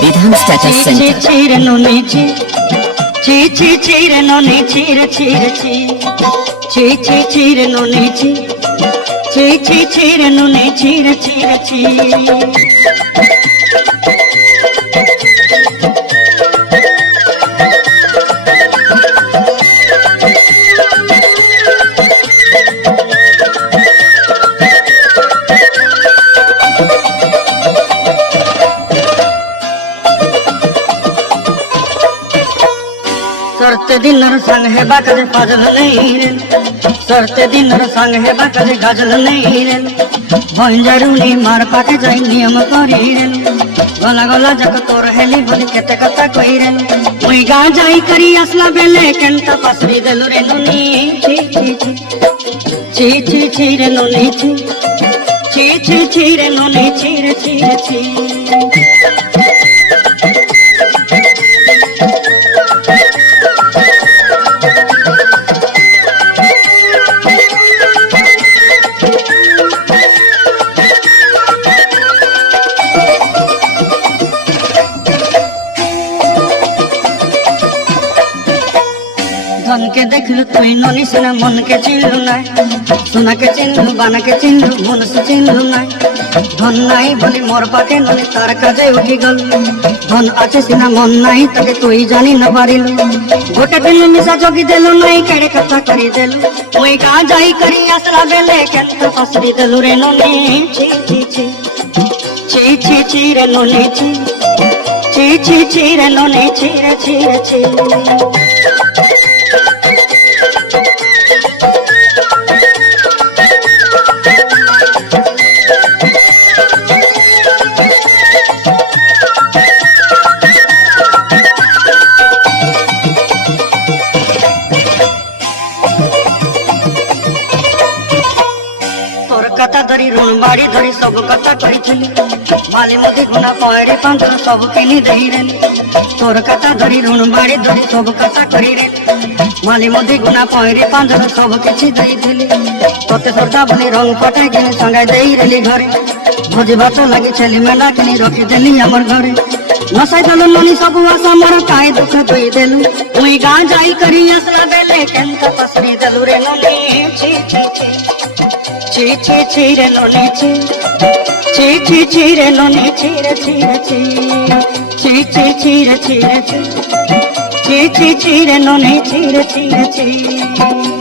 Vidhan Status Center. Cheer noni cheer, cheer noni cheer, cheer noni cheer, cheer noni cheer. सरते दिनर संग है बाकजे पाजल नहीं रे, सरते दिनर संग है बाकजे गाजल नहीं रे, भंजरुनी मार पाके जाई नियम करी रे, गला गला जग तोर हेली बोली केते कथा कई रे, मुई गा जाई करी असला बेले केंता पसरी देलु रे नुनी ची रे नुनी ची रे नुनी ची। धन के देखलु तुई ननी सुना मन के चिन्हलु नाय, सुना के चिन्हलु बाना के चिन्हलु मन से चिन्हलु नाय, धन नाई बोली मोर पाके ननी तार काजे उठी गल, धन आछे सिना मन नाई तके तुई जानी न पारिलु, गोटे दिन मिसा जोगी देलु नाई केड़े कथा करी देलु, मुई का जाई करी आसरा बेले केंत पसरी देलु रे ननी ची रे ननी ची रे ननी ची। कथा धरी ऋण बाड़ी धरी सब कथा कही माली मोदी गुना पहड़ी पंखर सब किनी दही रे, तोर कथा धरी ऋण बाड़ी धरी सब कथा करी रे, माली मोदी गुना पहड़ी पंखर सब किछि दही थिली, तोते सरदा बनी रंग पटाई किनी संगाई देई रेली घरे, भोजी भात लगी छेली मेला किनी रखी देली हमर घरे, नसाई देलु ननी सब आशा मोर काई दुख दोई देलु, मुई गा जाई करी असला बेले केंत पसरी देलु रे ननी ची रे ननी ची रे ननी ची रे ननी ची।